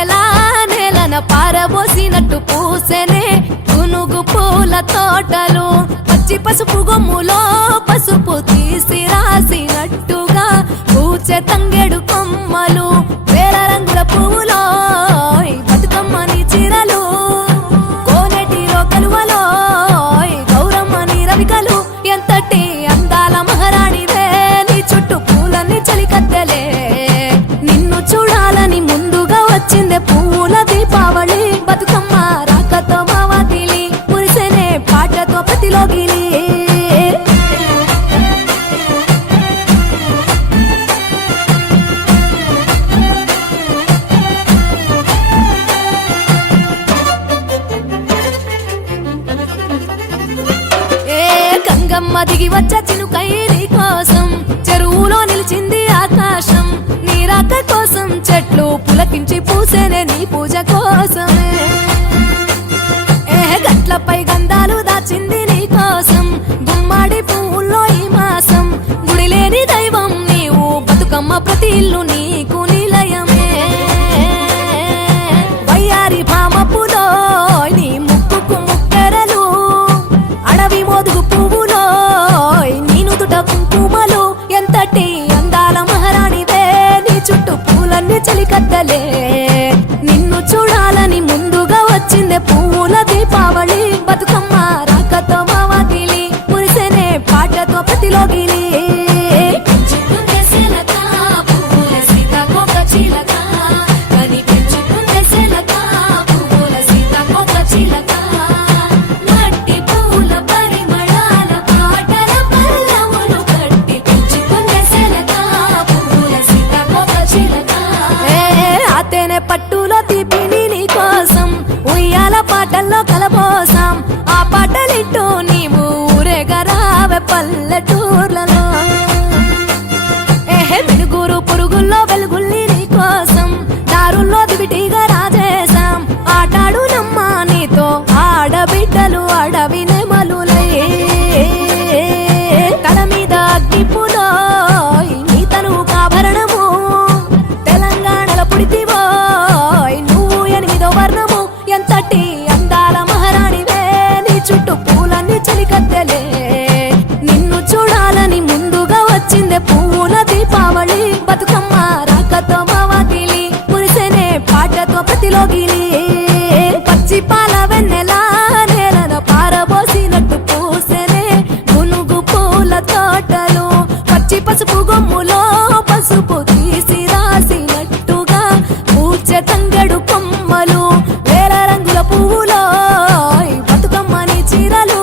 వెన్నెలా నేలన పారబోసినట్టు పూసెనే గునుగు పూల తోటలు పచ్చి పసుపు గొమ్ములో పసుపు తీసి రాసినట్టుగా పూచె తంగెడు కొమ్మలు వేల రంగుల పువ్వులో బతుకమ్మని చీరలు కోనేటిలో కలువలో గౌరమ్మని రవికలు ఎంతటి అందాల మహారాణివే నీ చుట్టూ పూలన్నీ చలికత్తెలే నిన్ను చూడాలని ముందుగా వచ్చిందే పూల దీపావళి బతుకమ్మ రాకతో మావాతిలి మురిసెనే పాటతో ప్రతిలోగిలి గంగమ్మ దిగి వచ్చ చినుకై నీ కోసం చెరువులో నిలిచింది ఆకాశం నీ రాక కోసం చెట్లు పులకించి పూసేనే నీ పూజ కోసమే గట్లపై గంధాలు దాచింది నీ కోసం గుమ్మాడి పువ్వుల్లో ఈ మాసం గుడి లేని దైవం నీవు బతుకమ్మ ప్రతి ఇల్లు నీకు నిలయమే వయ్యారి భామపులో నీ ముక్కుకు ముక్కెరలు అడవి మోదుగు పువ్వులో నీనుదుట కుంకుమలు ఎంతటి అందాల మహారాణివే నీ చుట్టూ పూలన్నీ చలికత్తలే నిన్ను చూడాలని ముందుగా వచ్చిందే పూల దీపావళి బతుకమ్మ రాకతో మావాతిలి మురిసెనే పాటతో ప్రతిలోగిలి పట్టులో తీపిని నీ కోసం ఉయ్యాల పాటల్లో కలబోసాం ఆ పాటలింటూ నీవు ఊరేగరావే పల్లెటూర్లలో మినుగురు పురుగుల్లో వెలుగుల్ని నీ కోసం దారుల్లో దివిటిగా రాజేశాం ఆటాడు నమ్మా నీతో ఆడబిడ్డలు అడవి నెమలులై తల మీద అగ్గిపులో నీ తను ఆభరణము తెలంగాణలో పుడితివో ఎంతటి అందాల మహారాణివే నీ చుట్టూ పూలన్నీ చలికత్తెలే నిన్ను చూడాలని ముందుగా వచ్చిందే పూల దీపావళి బతుకమ్మ రాకతో మావాతిలి మురిసెనే పాటతో ప్రతిలోగిలి పచ్చి పాల వెన్నెలా నేలన పారబోసినట్టు పూసెనే గునుగు పూల తోటలు పచ్చి పసుపు గొమ్ములో పసుపు తీసి రాసినట్టుగా పూచె తంగెడు కొమ్మలు పువ్వులో బతుకమ్మని చీరలు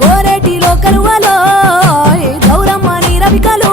కోరేటిలో కలువలో గౌరమ్మని రవికలు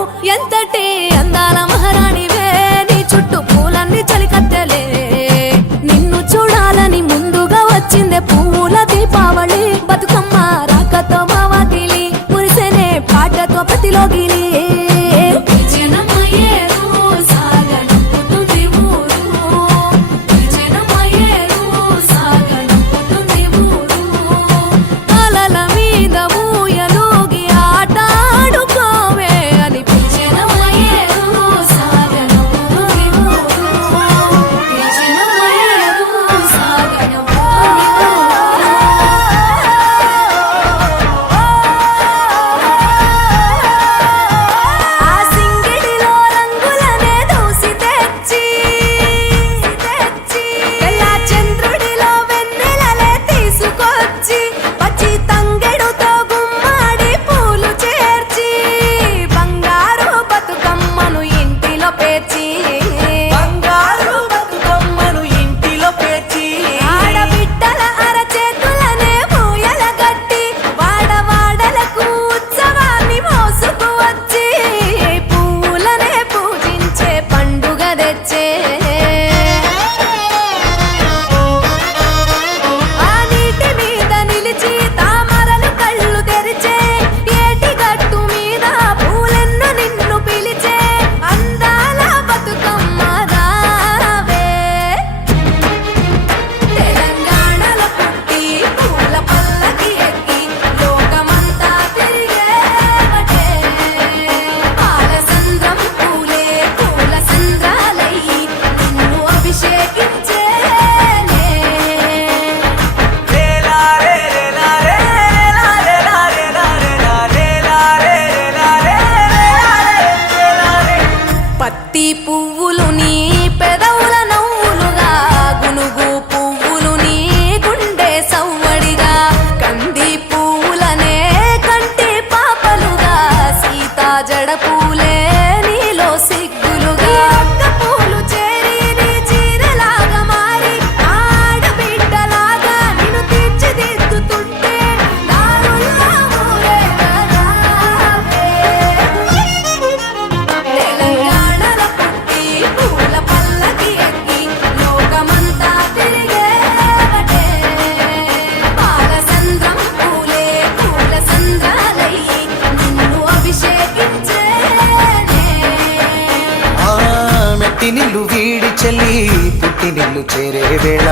పుట్టి నిన్ను చేరే వేళ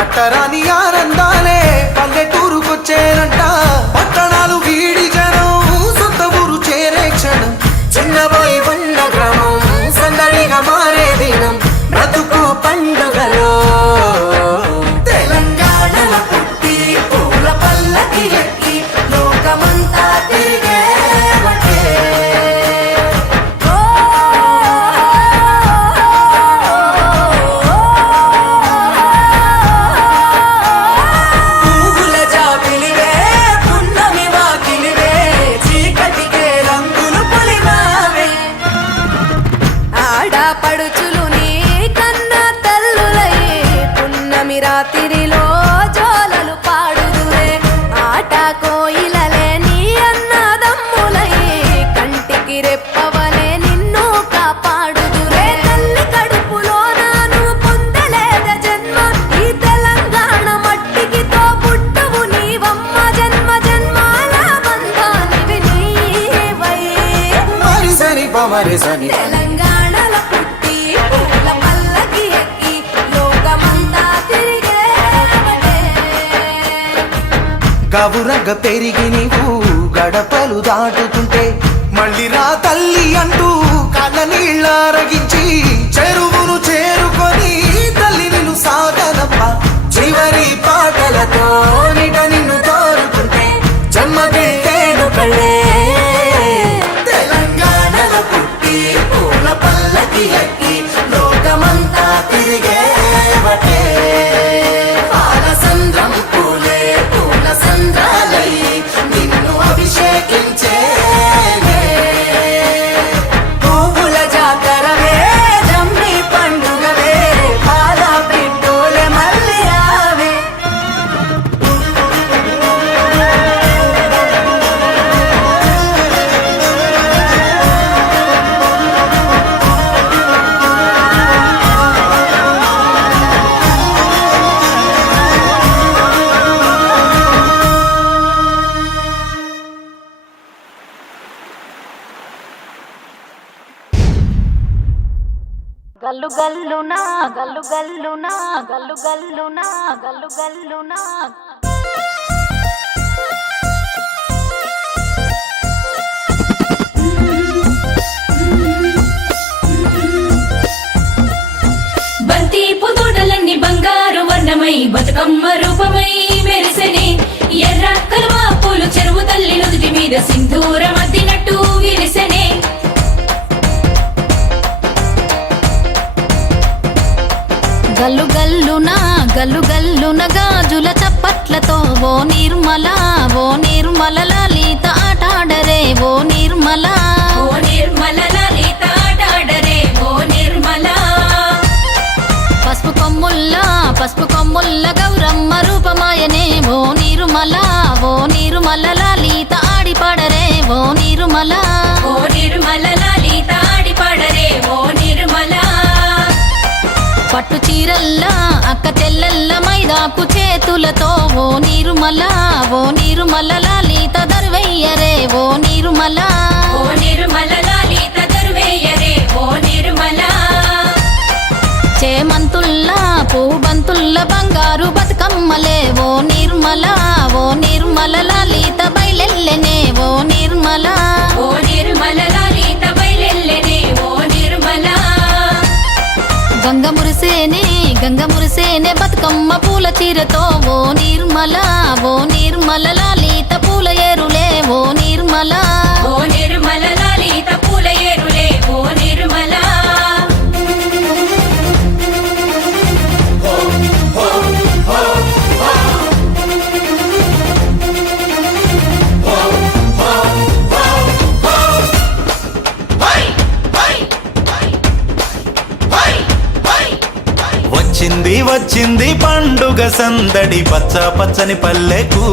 అట్టరాని ఆనందాలే పల్లెటూరుకొచ్చేనంట. పట్టణాలు వీడి జనం సొంత ఊరు చేరే క్షణం, చిన్నబోయి ఉన్న గ్రామం సందడిగా మారే దినం, బ్రతుకు పండుగలో తెలంగాణల పుట్టి పూల పల్లకి ఎక్కి లోకమంతా తిరిగేవటే. పువ్వుల జాబిలివే పున్నమి వాకిలివే చీకటికే రంగులు పొలిమావే. ఆడపడుచులు నీ కన్న తల్లులై పున్నమి రాత్రిలో జోలలు పాడుదురే. ఆట కోయిలలే నీ అన్నదమ్ములై కంటికి రెప్పవలే నిన్ను కాపాడుదురే. తల్లి కడుపులో నాను పొందలేద జన్మ, ఈ తెలంగాణ మట్టికి తో పుట్టవు నీవమ్మ. జన్మ జన్మాల బంధానివి నీవై. మరి సరి పమరి సని తెలంగాణల పుట్టి పూల పల్లకి ఎక్కి లోకమంతా తిరిగేవటే. గవురగ పెరిగి నీవు గడపలు దాటుతుంటే మళ్ళీ రా తల్లి అంటూ కళ్ళ నీళ్ళారగించి చెరువును చేరుకొని తల్లి నిన్ను సాగనప్ప. చివరి పాటలతో నిట నిన్ను తోరుకుంటే జన్మదిట్టేను కళ్ళే. తెలంగాణల పుట్టి పూల పల్లకి ఎక్కి లోకమంతా తిరిగేవటే. పాలసంద్రం పూలే పూల సంద్రాలై నిన్ను అభిషేకించేనే. పువ్వుల జాతరవే జమ్మి పండుగవే పాల పిట్టోలే మళ్ళీ రావే. గల్లు గల్లునా గల్లు గల్లునా గల్లు గల్లునా గల్లు గల్లునా. బంతి పుతోటలన్నీ బంగారు వర్ణమై బతుకమ్మ రూపమై మెరిసెనే. ఎర్ర కలువ పూలు చెరువు తల్లి నుదుటి మీద సింధూరం అద్దినట్టు విరిసెనే. గల్లు గల్లునా గల్లు గల్లున గాజుల చప్పట్లతో ఓ నిర్మల ఓ నిర్మల లలిత ఆటాడరే ఓ నిర్మల. ఓ నిర్మల లలిత ఆటాడరే ఓ నిర్మల. పసుపు కొమ్ముల్ల గౌరమ్మ రూపమాయనే ఓ నిర్మల ఓ నిర్మల లలిత ఆడిపాడరే ఓ నిర్మల. ఓ నిర్మల లలిత ఆడిపాడరే ఓ నిర్మల. పట్టు చీరల్లా అక్క చెల్లెల్ల మైదాకు చేతులతో ఓ నిర్మల ఓ నిర్మల లలిత దర్వయ్యరే ఓ నిర్మల. ఓ నిర్మల లలిత దర్వేయరే ఓ నిర్మల. చేమంతుల్లా పూబంతుల్ల బంగారు బతుకమ్మలే ఓ నిర్మల ఓ నిర్మల లలిత బయలెల్లెనే ఓ నిర్మల. ఓ నిర్మల లలిత బయలెల్లెనే ఓ నిర్మల. గంగ మురిసేనే బతుకమ్మ పూల చీరతో ఓ నిర్మల ఓ నిర్మల లలిత పూల ఏరులే ఓ నిర్మల. ఓ నిర్మల లలిత పూల ఏరులే ఓ నిర్మల. వచ్చింది వచ్చింది పండుగ సందడి పచ్చ పచ్చని పల్లెకు.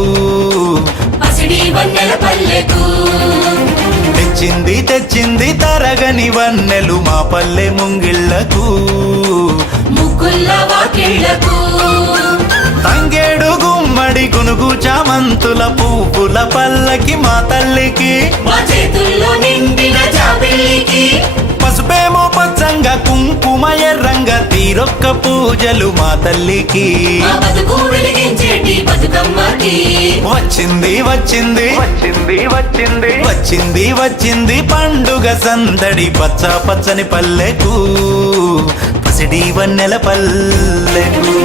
పసిడి వన్నెల పల్లెకు తెచ్చింది తెచ్చింది తరగని వన్నెలు మా పల్లె ముంగిళ్లకు. ముగ్గుల్ల వాకిళ్లకు తంగేడు గుమ్మడి గునుగు చామంతుల పువ్వుల పల్లకి మా తల్లికి. మా చేతుల్లో నిండిన జాబిల్లికి పసుపేమో పచ్చంగా కుంకుమ ఎర్రంగా తీరొక్క పూజలు మా తల్లికి మా బతుకు వెలిగించేటి బతుకమ్మకి వచ్చింది వచ్చింది వచ్చింది వచ్చింది వచ్చింది వచ్చింది పండుగ సందడి పచ్చ పచ్చని పల్లెకు పసిడి వన్నెల పల్లెకు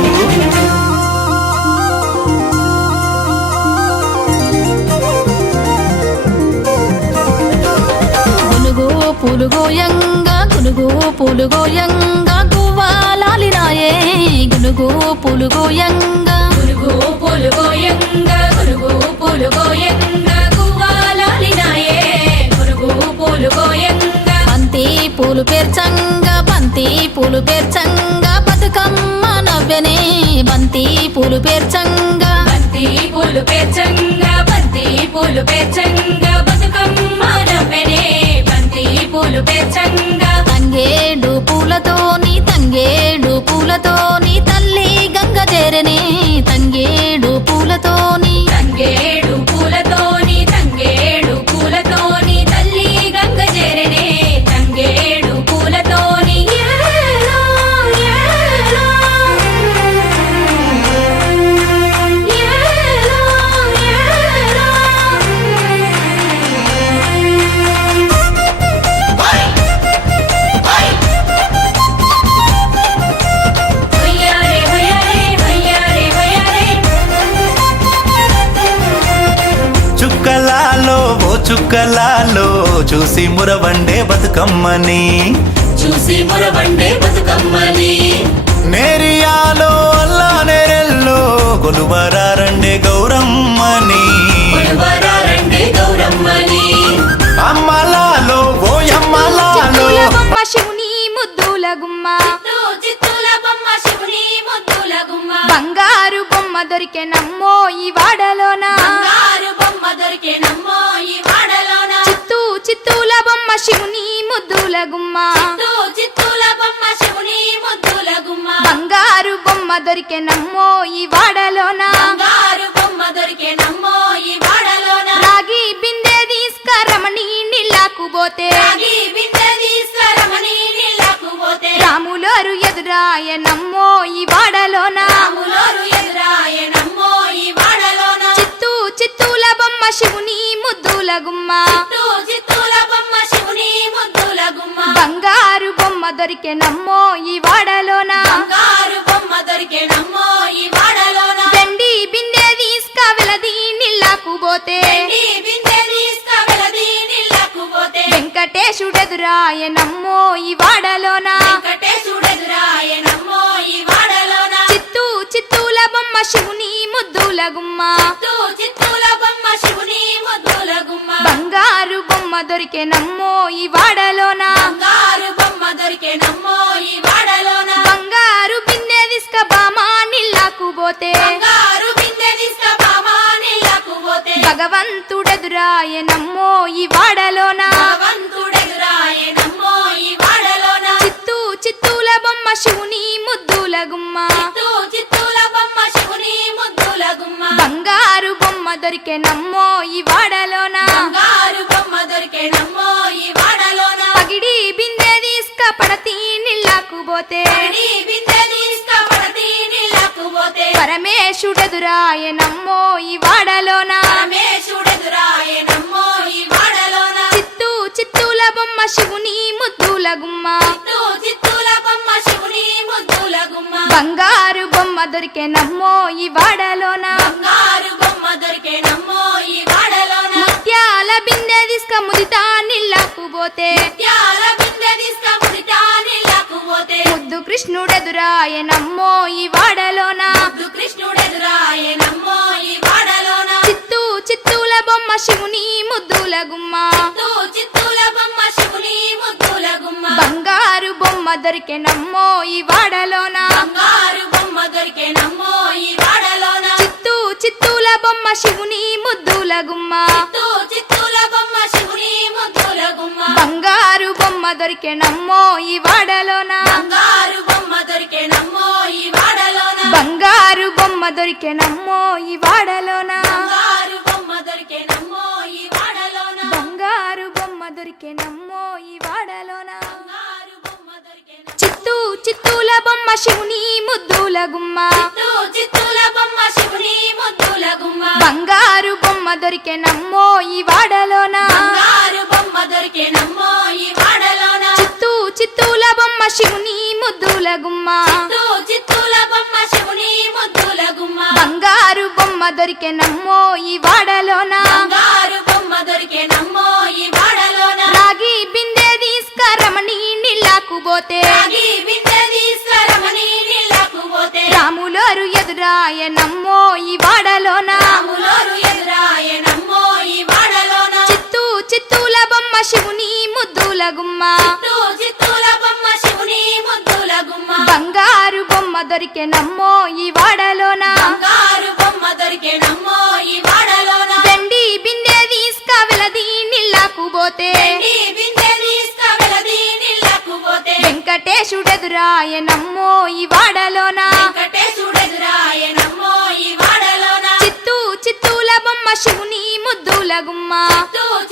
గునుగు పులుగోయంగా గునుగు పులుగోయంగా గువ్వాలాలినాయే గునుగు పులుగోయంగా గురుగు పూలుగోయంగా గురుగు పూలుగోయంగా గువ్వాలాలినాయే గురుగు పూలుగోయంగా బంతి పూలు పేర్చంగా బతుకమ్మ నవ్వెనే బంతి పూలు పేర్చంగా బంతి పూలు పేర్చంగా బంతి పూలు పేర్చంగా బతుకమ్మ నవ్వెనే బంతి పూలు పేర్చంగా తంగేడు పూలతోని తల్లి గంగ చేరనే తంగేడు పూలతోని తంగేడు పూలతోని తల్లి గంగ చేరనే తంగేడు పూలతోని ఏలో, ఏలో. ఏలో, ఏలో. హొయ్యారే, హొయ్యారే, హొయ్యారే, హొయ్యారే. చుక్కలాలో ఓ చుక్కలాలో చూసి మురవండే బతుకమ్మని చూసి మురవండే బతుకమ్మని నేరియాలో అల్లా నేరెల్లో కొలువరారండే గౌరమ్మని కొలువరారండే గౌరమ్మని అమ్మలాలో ఓ అమ్మలాలో బొమ్మ శివుని ముద్దుల గుమ్మ చిత్తూల బొమ్మ శివుని ముద్దుల గుమ్మ బంగారు బొమ్మ దొరికెనమ్మో ఈ వాడలోన బంగారు బొమ్మ దొరికేనమ్మో ఈ వాడలోన చిత్తూల బొమ్మ శివుని ముద్దుల గుమ్మ చిత్తూల బొమ్మ శివుని ముద్దుల గుమ్మ బంగారు బొమ్మ దొరికెనమ్మో ఈ వాడలోన బంగారు బొమ్మ దొరికేనమ్మో ఈ వాడలోన రాగి బిందె తీసుకరమణి నీళ్ళకు పోతే రాగి బిందె తీసుకురమని నీళ్ళకు పోతే రాములోరు ఎదురాయనమ్మో ఈ వాడలోన రాములోరు ఎదురాయనమ్మో ఈ వాడలోన చిత్తూల బొమ్మ శివుని ముద్దుల గుమ్మ చిత్తూల బొమ్మ శివుని ముద్దుల గుమ్మ బంగారు బొమ్మ దొరికెనమ్మో ఈ వాడలోన బంగారు బొమ్మ దొరికేనమ్మో ఈ వాడలోన వెండి బిందె తీసుక వెలది నీళ్ళకు పోతే నీ బిందె తీసుకువెళది నీళ్ళకు పోతే వెంకటేశుడెదురాయనమ్మో ఈ వాడలోన వెంకటేశుడెదురాయనమ్మో ఈ వాడలోన చిత్తూల బొమ్మ శివుని ముద్దుల గుమ్మ చిత్తూల బొమ్మ శివుని ముద్దుల గుమ్మ బంగారు బొమ్మ దొరికెనమ్మో ఈ వాడలోన బంగారు బొమ్మ దొరికేనమ్మో ఈ వాడలోన బంగారు బిందె తీసుక బామా నీళ్ళకు పోతే బంగారు బిందె తీసుకుపామా నీళ్ళకు పోతే భగవంతుడెదురాయనమ్మో ఈ వాడలోన భగవంతుడెదురాయనమ్మో ఈ వాడలోన చిత్తూల బొమ్మ శివుని ముద్దుల గుమ్మ చిత్తూల బొమ్మ శివుని ముద్దుల గుమ్మ బంగారు బొమ్మ దొరికెనమ్మో ఈ వాడలోన బంగారు బొమ్మ దొరికేనమ్మో ఈ వాడలోన పగిడి బిందె తీసుక పడతి నీళ్ళకు పోతే పడి బిందె తీసుకుపడతి నీళ్ళకు పోతే పరమేశుడెదురాయనమ్మో ఈ వాడలోన పరమేశుడెదురాయనమ్మో ఈ వాడలోన చిత్తూల బొమ్మ శివుని ముద్దుల గుమ్మ చిత్తూల బొమ్మ శివుని ముద్దుల గుమ్మ బంగారు బొమ్మ దొరికెనమ్మో ఈ వాడలోన బంగారు బొమ్మ దొరికేనమ్మో ఈ వాడలోన ముత్యాల బిందె తీసుక ముదితా నీళ్ళకు పోతే త్యాల బిందె తీసుకుముదితా నీళ్ళకు పోతే ముద్దు కృష్ణుడెదురాయనమ్మో ఈ వాడలోన ముద్దు కృష్ణుడెదురాయనమ్మో ఈ వాడలోన చిత్తూల బొమ్మ శివుని ముద్దుల గుమ్మ చిత్తూల బొమ్మ శివుని ముద్దుల గుమ్మ బంగారు బొమ్మ దొరికెనమ్మో ఈ వాడలోన బంగారు బొమ్మ దొరికేనమ్మో ఈ వాడలోన చిత్తూల బొమ్మ శివుని ముద్దుల గుమ్మ చిత్తూల బొమ్మ శివుని ముద్దుల గుమ్మ బంగారు బొమ్మ దొరికెనమ్మో ఈ వాడలోన బంగారు బొమ్మ దొరికేనమ్మో ఈ వాడలోన బంగారు బొమ్మ దొరికెనమ్మో ఈ వాడలోన బంగారు బొమ్మ దొరికేనమ్మో ఈ వాడలోన బంగారు బొమ్మ దొరికెనమ్మో ఈ వాడలోన చిత్తూల బొమ్మ శివుని ముద్దుల గుమ్మ చిత్తూల బొమ్మ శివుని ముద్దుల గుమ్మ బంగారు బొమ్మ దొరికెనమ్మో ఈ వాడలోన బంగారు బొమ్మ దొరికేనమ్మో ఈ వాడలోన చిత్తూల బొమ్మ శివుని ముద్దుల గుమ్మ చిత్తూల బొమ్మ శివుని ముద్దుల గుమ్మ బంగారు బొమ్మ దొరికెనమ్మో ఈ వాడలోన బంగారు బొమ్మ దొరికేనమ్మో ఈ వాడలోన రాగి బిందె తీసుకరమణి నీళ్ళకు పోతే రాగి బిందె తీసుకురమని నీళ్ళకు పోతే రాములోరు ఎదురాయనమ్మో ఈ వాడలోన రాములోరు ఎదురాయనమ్మో ఈ వాడలోన చిత్తూల బొమ్మ శివుని ముద్దుల గుమ్మ చిత్తూల బొమ్మ శివుని ముద్దుల గుమ్మ బంగారు బొమ్మ దొరికెనమ్మో ఈ వాడలోన బంగారు బొమ్మ దొరికేనమ్మో ఈ వాడలోన వెండి బిందె తీసుక వెలది నీళ్ళకు పోతే ఈ బిందె తీసుకువెళది నీళ్ళకు పోతే వెంకటేశుడెదురాయనమ్మో ఈ వాడలోన వెంకటేశుడెదురాయనమ్మో ఈ వాడలోన చిత్తూల బొమ్మ శివుని ముద్దుల గుమ్మ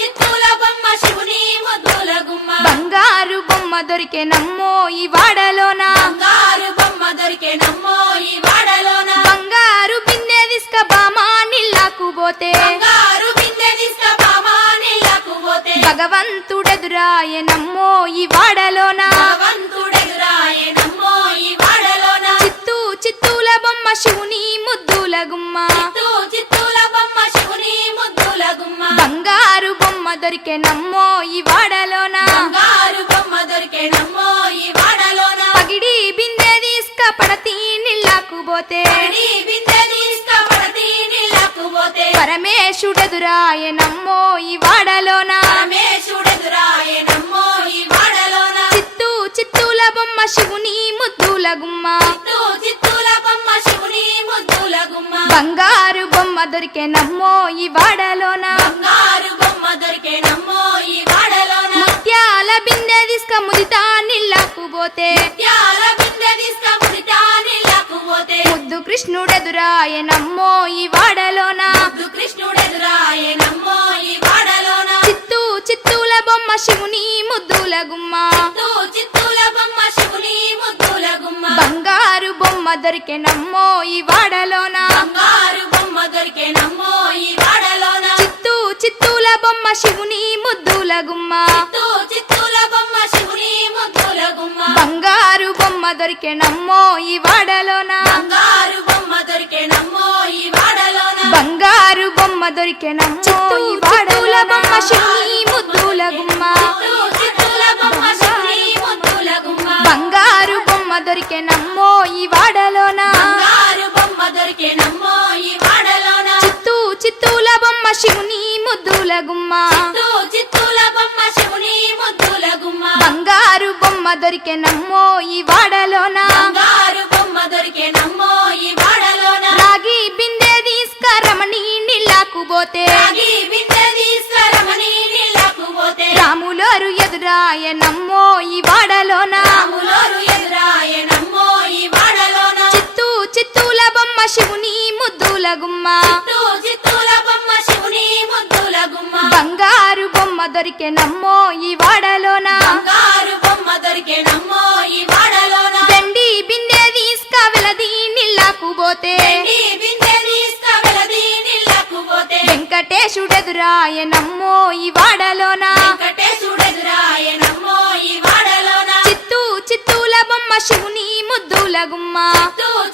చిత్తూల బొమ్మ శివుని ముద్దుల గుమ్మ బంగారు బొమ్మ దొరికెనమ్మో ఈ వాడలోన బంగారు బొమ్మ దొరికేనమ్మో ఈ వాడలోన బంగారు బిందె తీసుక బామా నీళ్ళకు పోతే బంగారు బిందె తీసుకుపామా నీళ్ళకు పోతే భగవంతుడెదురాయనమ్మో ఈ వాడలోన భగవంతుడెదురాయనమ్మో ఈ వాడలోన చిత్తూల బొమ్మ శివుని ముద్దుల గుమ్మ చిత్తూల బొమ్మ శివుని ముద్దుల గుమ్మ బంగారు బొమ్మ దొరికెనమ్మో ఈ వాడలోన బంగారు బొమ్మ దొరికేనమ్మో ఈ వాడలోన పగిడి బిందె తీసుక పడతి నీళ్ళకు పోతే పడి బిందె తీసుకుపడతి నీళ్ళకు పోతే పరమేశుడెదురాయనమ్మో ఈ వాడలోన పరమేశుడెదురాయనమ్మో ఈ వాడలోన చిత్తూల బొమ్మ శివుని ముద్దుల గుమ్మ చిత్తూల బొమ్మ శివుని ముద్దుల గుమ్మ బంగారు బొమ్మ దొరికెనమ్మో ఈ వాడలోన బంగారు బొమ్మ దొరికేనమ్మో ఈ వాడలోన ముత్యాల బిందె తీసుక ముదితా నీళ్ళకు పోతే త్యాల బిందె తీసుకుముడితా నీళ్ళకు పోతే ముద్దు కృష్ణుడెదురాయనమ్మో ఈ వాడలోన కృష్ణుడెదురాయనమ్మో ఈ వాడలోన చిత్తూల బొమ్మ శివుని ముద్దుల గుమ్మ చిత్తూల బొమ్మ శివుని ముద్దుల గుమ్మ బంగారు బొమ్మ దొరికెనమ్మో ఈ వాడలోన బంగారు బొమ్మ దొరికేనమ్మో ఈ వాడలోన చిత్తూల బొమ్మ శివుని ముద్దుల గుమ్మ చిత్తూల బొమ్మ శివుని ముద్దుల గుమ్మ బంగారు బొమ్మ దొరికెనమ్మో ఈ వాడలోన బంగారు బొమ్మ దొరికేనమ్మో ఈ వాడలోన బంగారు బొమ్మ దొరికెనమ్మో ఈ వాడలోన బొమ్మ శివుని ముద్దుల గుమ్మ చిత్తూల బొమ్మ శివుని ముద్దుల గుమ్మ బంగారు బొమ్మ దొరికెనమ్మో ఈ వాడలోన బంగారు బొమ్మ దొరికేనమ్మో ఈ వాడలోన చిత్తూల బొమ్మ శివుని ముద్దుల గుమ్మ చిత్తూల బొమ్మ శివుని ముద్దుల గుమ్మ బంగారు బొమ్మ దొరికెనమ్మో ఈ వాడలోన బంగారు బొమ్మ దొరికేనమ్మో ఈ వాడలోన రాగి బిందె తీసుకరమణి నీళ్ళకు పోతే రాగి బిందె తీసుకురమని నీళ్ళకు పోతే రాములోరు ఎదురాయనమ్మో ఈ వాడలోన రాములోరు ఎదురాయనమ్మో ఈ వాడలోన చిత్తూల బొమ్మ శివుని ముద్దుల గుమ్మ చిత్తూల బొమ్మ శివుని ముద్దుల గుమ్మ బంగారు బొమ్మ దొరికెనమ్మో ఈ వాడలోన బంగారు బొమ్మ దొరికేనమ్మో ఈ వాడలోన వెండి బిందె తీసుక వెలది నీళ్ళకు పోతే ఈ బిందె తీసుకువెళది నీళ్ళకు పోతే వెంకటేశుడెదురాయనమ్మో ఈ వాడలోన వెంకటేశుడెదురాయనమ్మో ఈ వాడలోన చిత్తూల బొమ్మ శివుని ముద్దుల గుమ్మ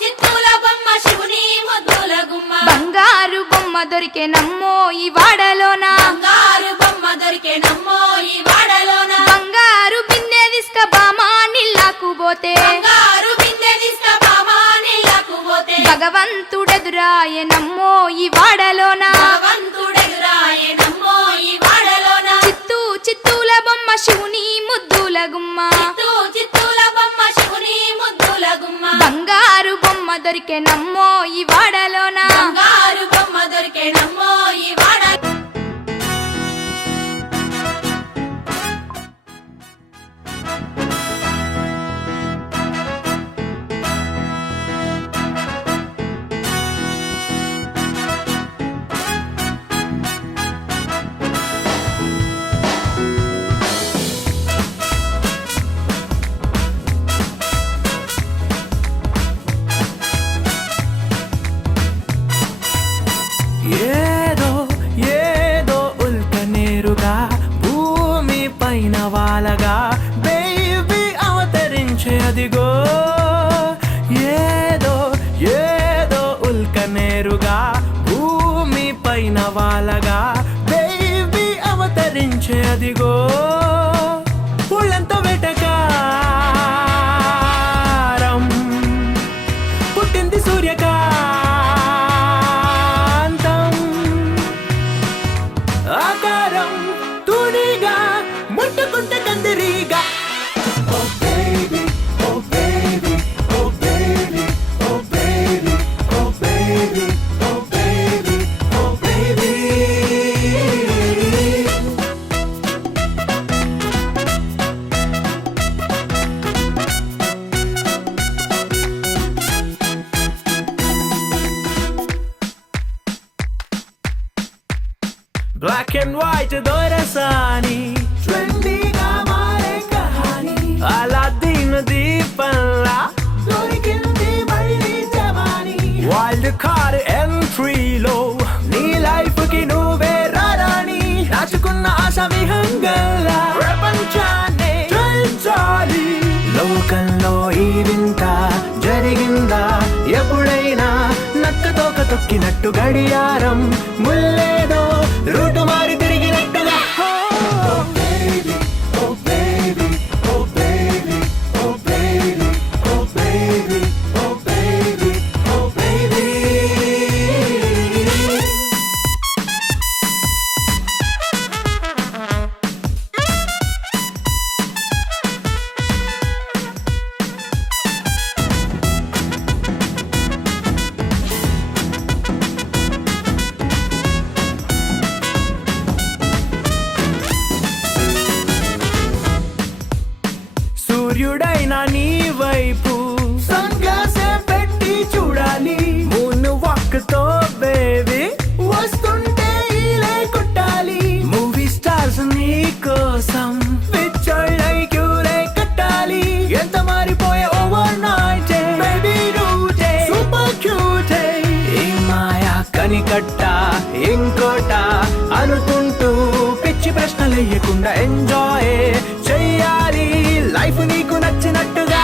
చిత్తూల బొమ్మ శివుని ముద్దుల గుమ్మ బంగారు బొమ్మ దొరికెనమ్మో ఈ వాడలోన బంగారు బొమ్మ దొరికేనమ్మో ఈ వాడలోన బంగారు బిందె తీసుక బామా నీళ్ళకు పోతే బంగారు బిందె తీసుకుపామా నీళ్ళకు పోతే భగవంతుడెదురాయనమ్మో ఈ వాడలోన భగవంతుడెదురాయనమ్మో ఈ వాడలోన చిత్తూల బొమ్మ శివుని ముద్దుల గుమ్మ చిత్తూల బొమ్మ శివుని ముద్దుల గుమ్మ బంగారు బొమ్మ దొరికెనమ్మో ఈ వాడలోన బంగారు బొమ్మ దొరికేనమ్మో ఈ వాడ వచ్చే అదిగో ఒళ్ళంతా వెటకారం పుట్టింది సూర్యకాంతం ఆకారం తూనిగా ముట్టుకుంటే కందిరీగా బ్లాక్ అండ్ వైట్ దొరసాని ట్రెండీగా మారే కహాని అలాద్దీన్ దీపంలా దొరికింది మళ్ళీ జవాని వైల్డ్ కార్ ఎంట్రీలో నీ లైఫ్ కి నువ్వే రారాని దాచుకున్న ఆశ విహంగంలా ప్రపంచాన్ని జయించాలి లోకంలో ఈ వింత జరిగిందా ఎప్పుడైనా నక్కతోక తొక్కినట్టు గడియారం ముల్లేదో రూటు మారి తిరిగినట్టుగా సూర్యుడైనా నీ వైపు సన్ గ్లాస్ పెట్టి చూడాలి మూన్ వాక్ తో బేబీ వస్తుంటే ఈలే కొట్టాలి మూవీ స్టార్స్ నీ కోసం పిచ్చోళ్ళై క్యూలే కట్టాలి ఎంత మారిపోయే ఓవర్ నైట్ బేబీ రూటే సూపర్ క్యూట్ ఈ మాయా కనికట్ట ఇంకోట అనుకుంటూ పిచ్చి ప్రశ్నలేయకుండా ఎంజాయ్ చెయ్యాలి లైఫ్ నీకు నచ్చినట్టుగా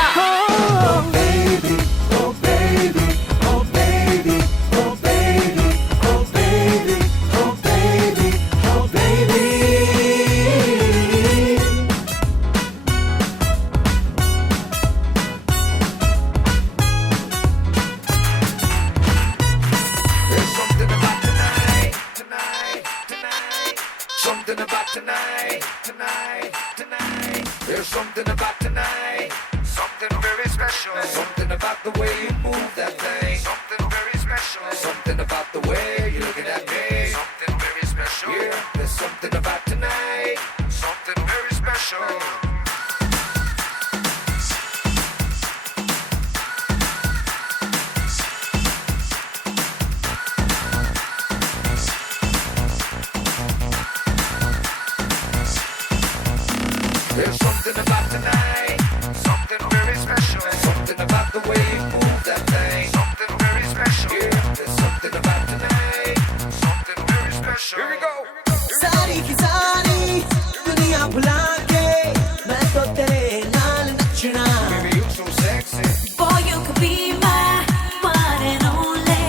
Something about tonight, tonight, tonight. There's something about tonight, something very special. Something about the way you move that thing, something very special. Something about the way you're looking at me, something very special. Yeah, there's something about tonight, something very special. There's something about tonight, something very special. Something about the way you move that thing, something very special. Yeah, there's something about tonight, something very special. Here we go. सारी की सारी दुनिया भुला के मैं तो तेरे नाल नचना. Baby, you so sexy. Boy, you could be my one and only.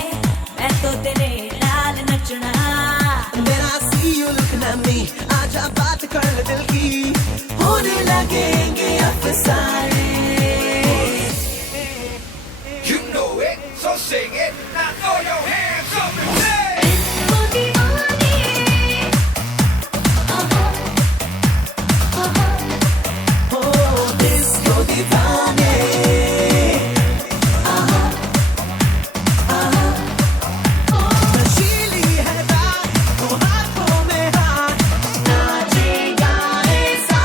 मैं तो तेरे नाल नचना. When I see you looking at me, आजा बात कर ले दिल की. होने लगेंगे अफसाने. You know it, so sing it. Now throw your hands up and say. Oh, disco दीवाने. नशीली है रात, वो हाथों में हाथ. नाचेगा ऐसा.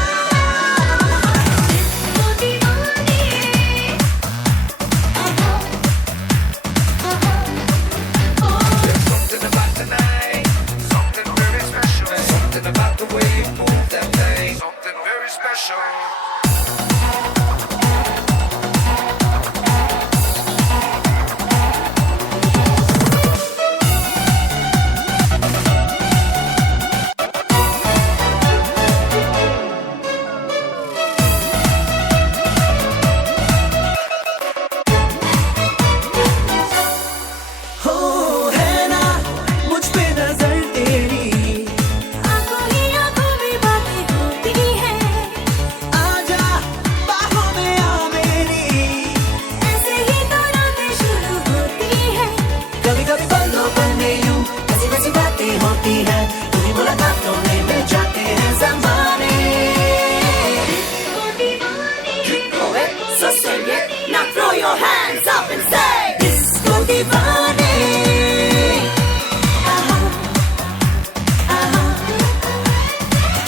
दीवाने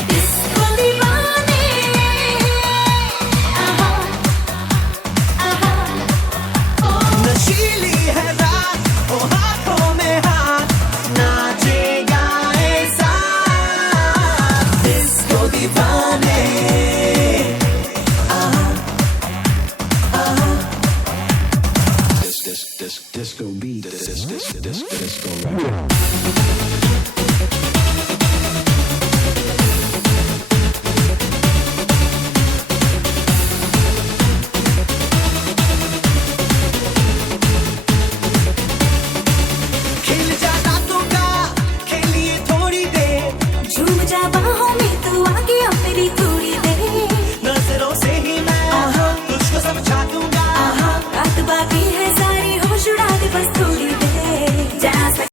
डिस्को दीवाने नशीली है रात ओ हाथों में हाथ नाचेगा ऐसा डिस्को दीवाने Disco beat. Disco rock.